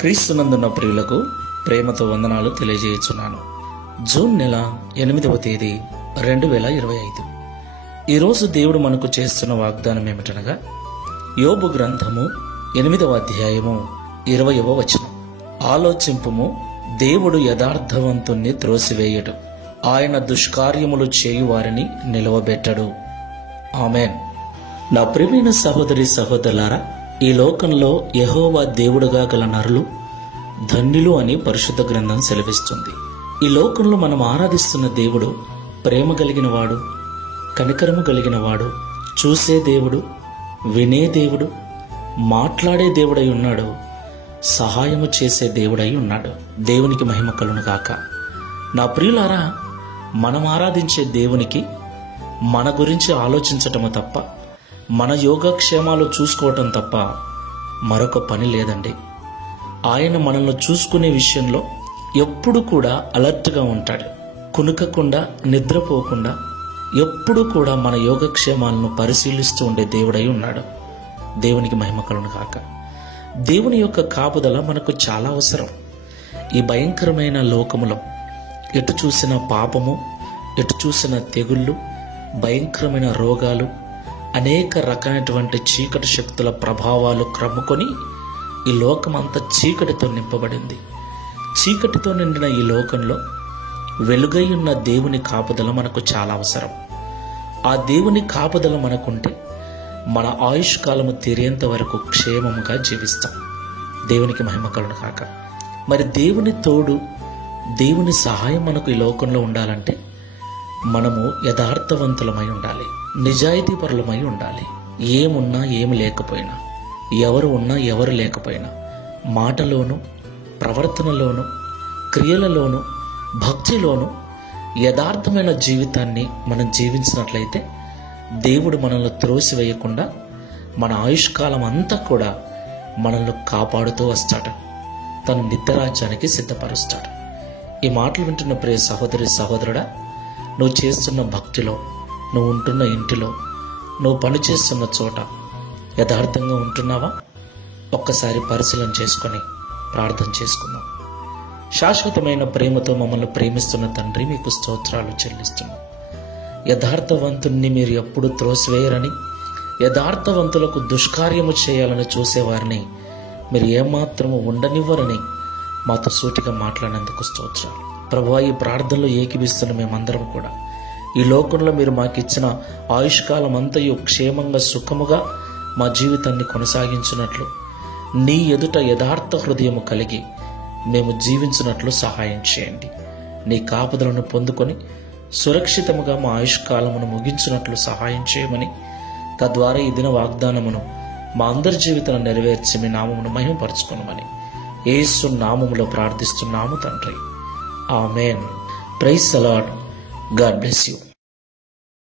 క్రీస్తునందున్న ప్రియులకు ప్రేమతో వందనాలు తెలియజేయుచున్నాను. జూన్ నెల 8వ తేదీ 2025. ఈరోజు దేవుడు మనకు చేస్తున్న వాగ్దానం ఏమిటనగా, యోబు గ్రంథము 8వ అధ్యాయము 20వ వచనం. ఆలోచింపుము, దేవుడు యథార్థవంతుణ్ణి త్రోసివేయడు, ఆయన దుష్కార్యములు చేయువారిని నిలవబెట్టడు. ఆమెన్. నా ప్రియమైన సహోదరి సహోదరులారా, ఈ లోకంలో యెహోవా దేవుడుగా గల నరులు ధన్యులు అని పరిశుద్ధ గ్రంథం సెలవిస్తుంది. ఈ లోకంలో మనం ఆరాధిస్తున్న దేవుడు ప్రేమ కలిగిన వాడు, కనికరము కలిగిన వాడు, చూసే దేవుడు, వినే దేవుడు, మాట్లాడే దేవుడై ఉన్నాడు, సహాయము చేసే దేవుడై ఉన్నాడు. దేవునికి మహిమ కలుగును గాక. నా ప్రియులారా, మనం ఆరాధించే దేవునికి మన గురించి ఆలోచించటము తప్ప, మన యోగక్షేమాలు చూసుకోవటం తప్ప మరొక పని లేదండి. ఆయన మనల్ని చూసుకునే విషయంలో ఎప్పుడు కూడా అలర్ట్గా ఉంటాడు. కునుకకుండా, నిద్రపోకుండా ఎప్పుడు కూడా మన యోగక్షేమాలను పరిశీలిస్తూ ఉండే దేవుడై ఉన్నాడు. దేవునికి మహిమ కలుగును గాక. దేవుని యొక్క కాపుదల మనకు చాలా అవసరం. ఈ భయంకరమైన లోకములో ఎటు చూసిన పాపము, ఎటు చూసిన తెగుళ్ళు, భయంకరమైన రోగాలు, అనేక రకమైనటువంటి చీకటి శక్తుల ప్రభావాలు క్రమ్ముకొని ఈ లోకమంతా చీకటితో నింపబడింది. చీకటితో నిండిన ఈ లోకంలో వెలుగై ఉన్న దేవుని కాపుదల మనకు చాలా అవసరం. ఆ దేవుని కాపుదల మనకుంటే మన ఆయుష్ కాలము తీరేంత వరకు క్షేమముగా జీవిస్తాం. దేవునికి మహిమ కలుగును గాక. మరి దేవుని తోడు, దేవుని సహాయం మనకు ఈ లోకంలో ఉండాలంటే మనము యథార్థవంతులమై ఉండాలి, నిజాయితీపరులమై ఉండాలి. ఏమున్నా ఏమి లేకపోయినా, ఎవరు ఉన్నా ఎవరు లేకపోయినా, మాటలోను, ప్రవర్తనలోను, క్రియలలోను, భక్తిలోను యథార్థమైన జీవితాన్ని మనం జీవించినట్లయితే దేవుడు మనల్ని త్రోసివేయకుండా మన ఆయుష్కాలం అంతా కూడా మనల్ని కాపాడుతూ వస్తాడు, తన నిత్యరాజ్యానికి సిద్ధపరుస్తాడు. ఈ మాటలు వింటున్న ప్రియ సహోదరి సహోదరుడా, నువ్వు చేస్తున్న భక్తిలో, నువ్వు ఉంటున్న ఇంటిలో, నువ్వు పనిచేస్తున్న చోట యథార్థంగా ఉంటున్నావా? ఒక్కసారి పరిశీలన చేసుకొని ప్రార్థన చేసుకుందాం. శాశ్వతమైన ప్రేమతో మమ్మల్ని ప్రేమిస్తున్న తండ్రి, మీకు స్తోత్రాలు చెల్లిస్తున్నాం. యథార్థవంతుణ్ణి మీరు ఎప్పుడు త్రోసివేయరని, యథార్థవంతులకు దుష్కార్యము చేయాలని చూసేవారిని మీరు ఏమాత్రము ఉండనివ్వరని మాతో సూటిగా మాట్లాడినందుకు స్తోత్రాలు. ప్రభువా, ఈ ప్రార్థనలో ఏకీభిస్తున్న మేమందరం కూడా ఈ లోకంలో మీరు మాకిచ్చిన ఆయుష్కాలం అంతయు క్షేమంగా, సుఖముగా మా జీవితాన్ని కొనసాగించినట్లు, నీ ఎదుట యథార్థ హృదయము కలిగి మేము జీవించినట్లు సహాయం చేయండి. నీ కాపుదలను పొందుకొని సురక్షితముగా మా ఆయుష్కాలమును ముగించినట్లు సహాయం చేయమని, తద్వారా ఈ దిన వాగ్దానమును మా అందరి జీవితాన్ని నెరవేర్చి మీ నామమును మహిమపరచుకొనమని యేసు నామములో ప్రార్థిస్తున్నాము తండ్రి. Amen. Praise the lord. God bless you.